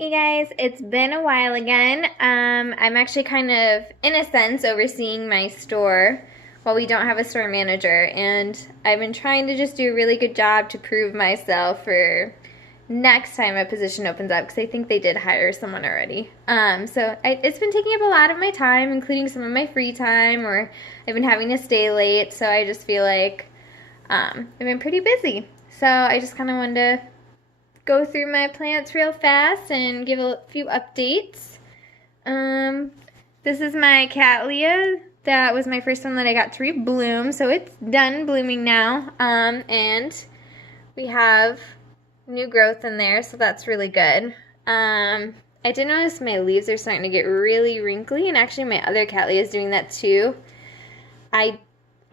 Hey guys, it's been a while again. I'm actually kind of, in a sense, overseeing my store while we don't have a store manager, and I've been trying to just do a really good job to prove myself for next time a position opens up, because I think they did hire someone already. It's been taking up a lot of my time, including some of my free time, or I've been having to stay late, so I just feel like I've been pretty busy. So I just kind of wanted to go through my plants real fast and give a few updates. This is my Cattleya. That was my first one that I got to rebloom, so it's done blooming now. And we have new growth in there, so that's really good. I did notice my leaves are starting to get really wrinkly, and actually my other Cattleya is doing that too.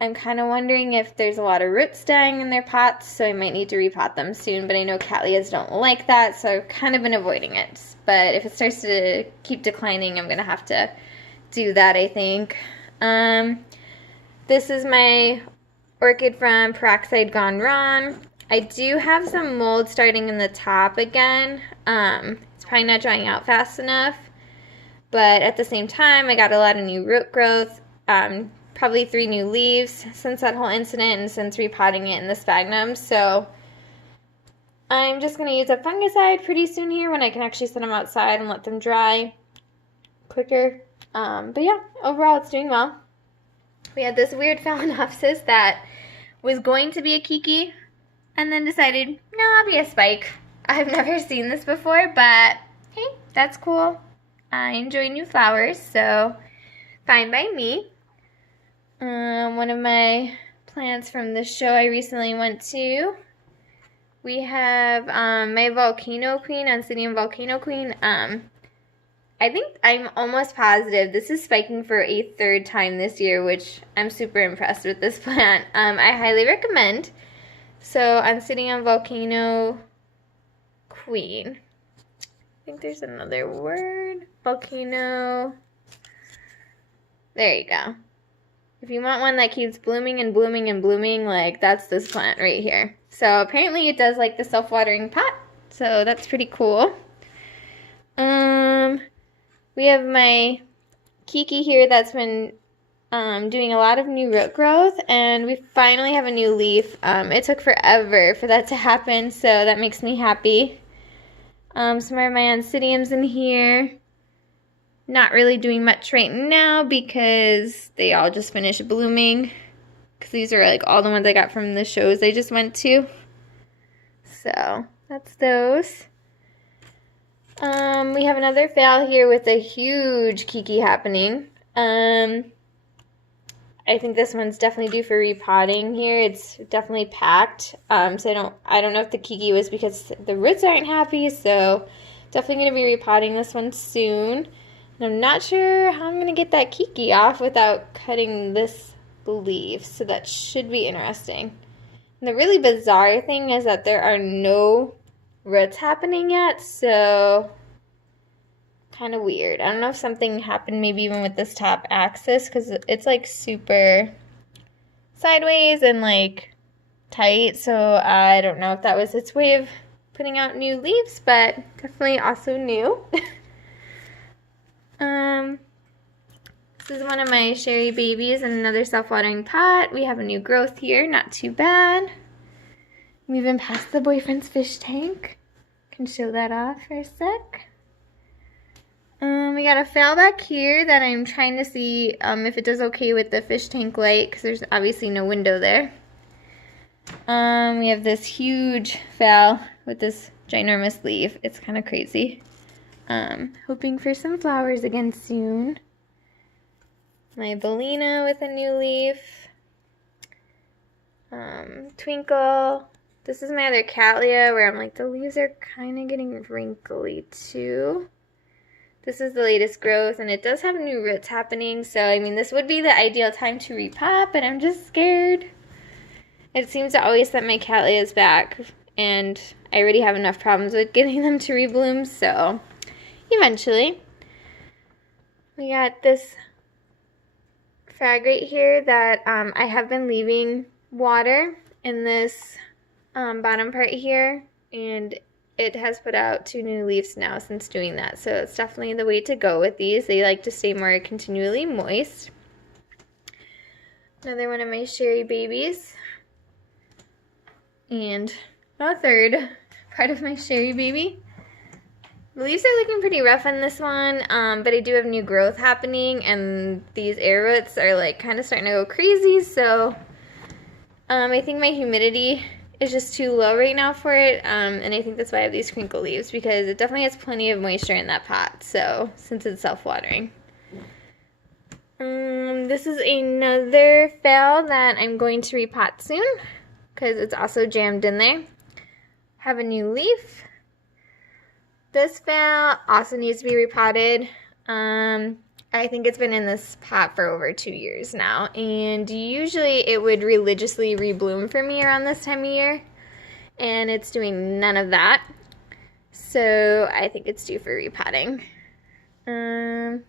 I'm kind of wondering if there's a lot of roots dying in their pots, so I might need to repot them soon, but I know Cattleyas don't like that, so I've kind of been avoiding it. But if it starts to keep declining, I'm going to have to do that, I think. This is my orchid from Peroxide Gone Wrong. I do have some mold starting in the top again. It's probably not drying out fast enough, but at the same time, I got a lot of new root growth. Probably 3 new leaves since that whole incident and since repotting it in the sphagnum. So I'm just going to use a fungicide pretty soon here when I can actually set them outside and let them dry quicker. But yeah, overall it's doing well. We had this weird Phalaenopsis that was going to be a Kiki and then decided, no, I'll be a spike. I've never seen this before, but hey, that's cool. I enjoy new flowers, so fine by me. One of my plants from the show I recently went to, we have my Volcano Queen, Oncidium Volcano Queen. I think I'm almost positive this is spiking for a 3rd time this year, which I'm super impressed with this plant. I highly recommend. So Oncidium Volcano Queen. I think there's another word. Volcano. There you go. If you want one that keeps blooming and blooming and blooming, like, that's this plant right here. So apparently it does like the self-watering pot, so that's pretty cool. We have my Kiki here that's been doing a lot of new root growth, and we finally have a new leaf. It took forever for that to happen, so that makes me happy. Some of my Oncidiums in here. Not really doing much right now because they all just finished blooming. Because these are like all the ones I got from the shows I just went to. So that's those. We have another phal here with a huge Kiki happening. I think this one's definitely due for repotting here. It's definitely packed. So I don't know if the Kiki was because the roots aren't happy. So definitely going to be repotting this one soon. And I'm not sure how I'm going to get that Kiki off without cutting this leaf, so that should be interesting. And the really bizarre thing is that there are no roots happening yet, so kind of weird. I don't know if something happened maybe even with this top axis, because it's like super sideways and like tight, so I don't know if that was its way of putting out new leaves, but definitely also new. This is one of my Sherry babies in another self-watering pot. We have a new growth here, not too bad. We even passed the boyfriend's fish tank. Can show that off for a sec. We got a phal back here that I'm trying to see if it does okay with the fish tank light, because there's obviously no window there. We have this huge phal with this ginormous leaf. It's kind of crazy. Hoping for some flowers again soon. My Bellina with a new leaf. Twinkle. This is my other Cattleya where I'm like, the leaves are kind of getting wrinkly too. This is the latest growth, and it does have new roots happening, so I mean this would be the ideal time to repot, but I'm just scared. It seems to always set my Cattleyas back, and I already have enough problems with getting them to rebloom, so eventually. We got this frag right here that I have been leaving water in this bottom part here, and it has put out 2 new leaves now since doing that. So it's definitely the way to go with these. They like to stay more continually moist. Another one of my Sherry babies. And a third part of my Sherry baby. The leaves are looking pretty rough on this one, but I do have new growth happening, and these air roots are like kind of starting to go crazy, so I think my humidity is just too low right now for it, and I think that's why I have these crinkle leaves, because it definitely has plenty of moisture in that pot, so since it's self-watering. This is another phal that I'm going to repot soon, because it's also jammed in there. Have a new leaf. This phal also needs to be repotted. I think it's been in this pot for over 2 years now, and usually it would religiously rebloom for me around this time of year, and it's doing none of that. So I think it's due for repotting. Then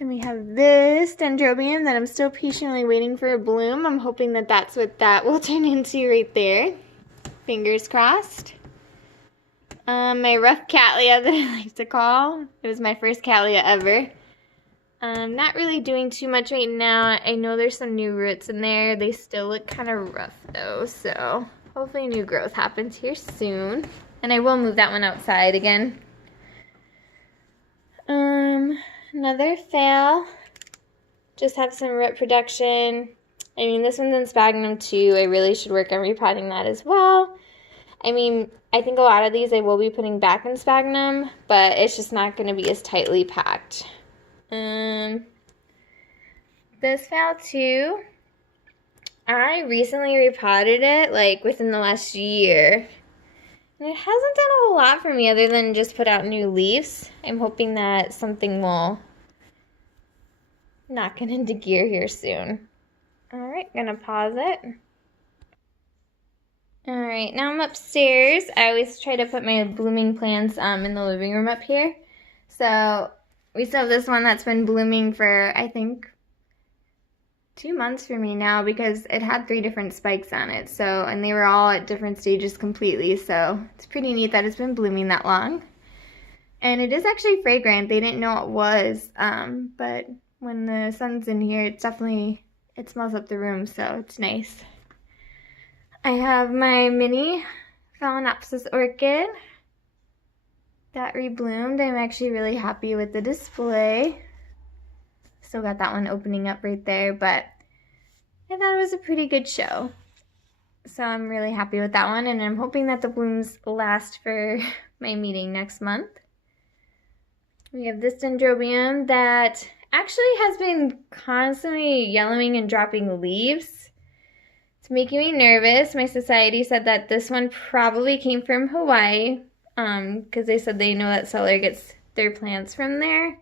we have this dendrobium that I'm still patiently waiting for a bloom. I'm hoping that that's what that will turn into right there. Fingers crossed. My rough cattleya that I like to call. It was my first cattleya ever. Not really doing too much right now. I know there's some new roots in there. They still look kind of rough though, so hopefully new growth happens here soon. And I will move that one outside again. Another phal. Just have some root production. I mean, this one's in sphagnum too. I really should work on repotting that as well. I mean, I think a lot of these I will be putting back in sphagnum, but it's just not going to be as tightly packed. This phal too, I recently repotted it like within the last year. And it hasn't done a whole lot for me other than just put out new leaves. I'm hoping that something will knock it into gear here soon. Alright, gonna pause it. Alright, now I'm upstairs. I always try to put my blooming plants in the living room up here. So we still have this one that's been blooming for, I think, 2 months for me now, because it had 3 different spikes on it. So, and they were all at different stages completely. So it's pretty neat that it's been blooming that long. And it is actually fragrant. They didn't know it was, but when the sun's in here, it smells up the room, so it's nice. I have my mini Phalaenopsis orchid that rebloomed. I'm actually really happy with the display. Still got that one opening up right there, but I thought it was a pretty good show. So I'm really happy with that one, and I'm hoping that the blooms last for my meeting next month. We have this dendrobium that actually has been constantly yellowing and dropping leaves. It's making me nervous. My society said that this one probably came from Hawaii, because they said they know that seller gets their plants from there.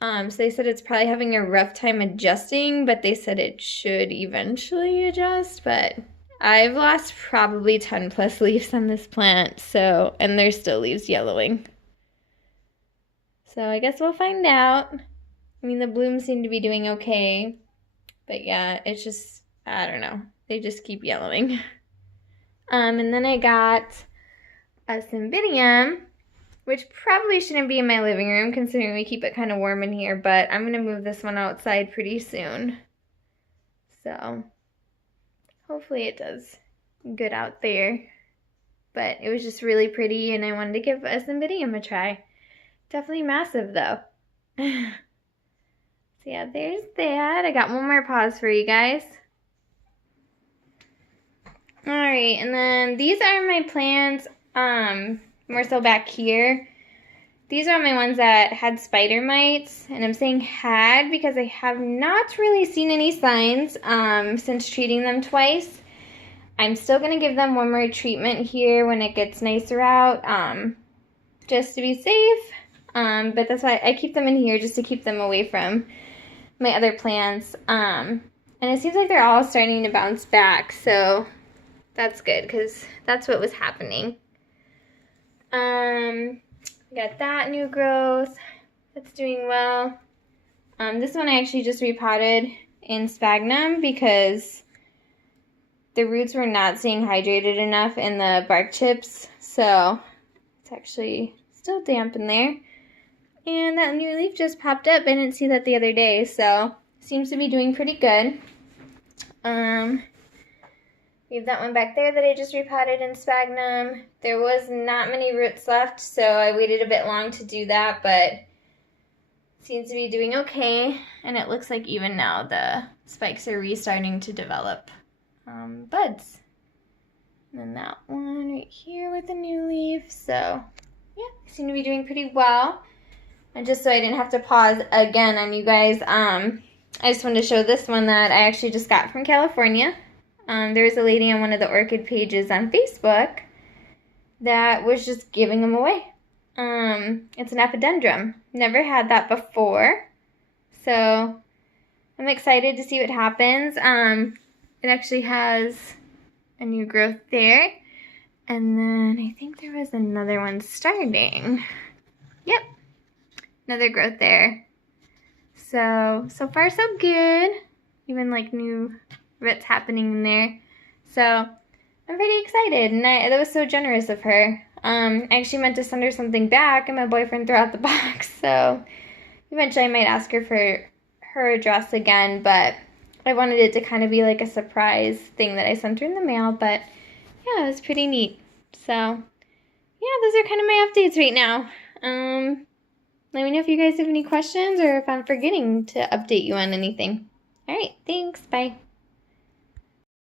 So they said it's probably having a rough time adjusting, but they said it should eventually adjust. But I've lost probably 10 plus leaves on this plant, so, and there's still leaves yellowing. So I guess we'll find out. I mean, the blooms seem to be doing okay, but yeah, it's just, I don't know. They just keep yellowing. And then I got a cymbidium, which probably shouldn't be in my living room considering we keep it kind of warm in here, but I'm going to move this one outside pretty soon. So hopefully it does good out there. But it was just really pretty, and I wanted to give a cymbidium a try. Definitely massive though. So yeah, there's that. I got one more pause for you guys. Alright, and then these are my plants, more so back here. These are my ones that had spider mites, and I'm saying had because I have not really seen any signs since treating them twice. I'm still going to give them one more treatment here when it gets nicer out, just to be safe. But that's why I keep them in here, just to keep them away from my other plants. And it seems like they're all starting to bounce back, so that's good because that's what was happening. Got that new growth. That's doing well. This one I actually just repotted in sphagnum because the roots were not staying hydrated enough in the bark chips, So it's actually still damp in there. And that new leaf just popped up. I didn't see that the other day, so seems to be doing pretty good. We have that one back there that I just repotted in sphagnum. There was not many roots left, so I waited a bit long to do that, but seems to be doing okay. And it looks like even now the spikes are restarting to develop buds. And then that one right here with the new leaf. So yeah, they seem to be doing pretty well. And just so I didn't have to pause again on you guys, I just wanted to show this one that I actually just got from California. There was a lady on one of the orchid pages on Facebook that was just giving them away. It's an epidendrum. Never had that before. So I'm excited to see what happens. It actually has a new growth there. And then I think there was another one starting. Yep. Another growth there. So far so good. Even like new roots happening in there. So I'm pretty excited, and that was so generous of her. I actually meant to send her something back, and my boyfriend threw out the box. So eventually I might ask her for her address again, but I wanted it to kind of be like a surprise thing that I sent her in the mail. But yeah, it was pretty neat. So yeah, those are kind of my updates right now. Let me know if you guys have any questions or if I'm forgetting to update you on anything. All right, thanks. Bye.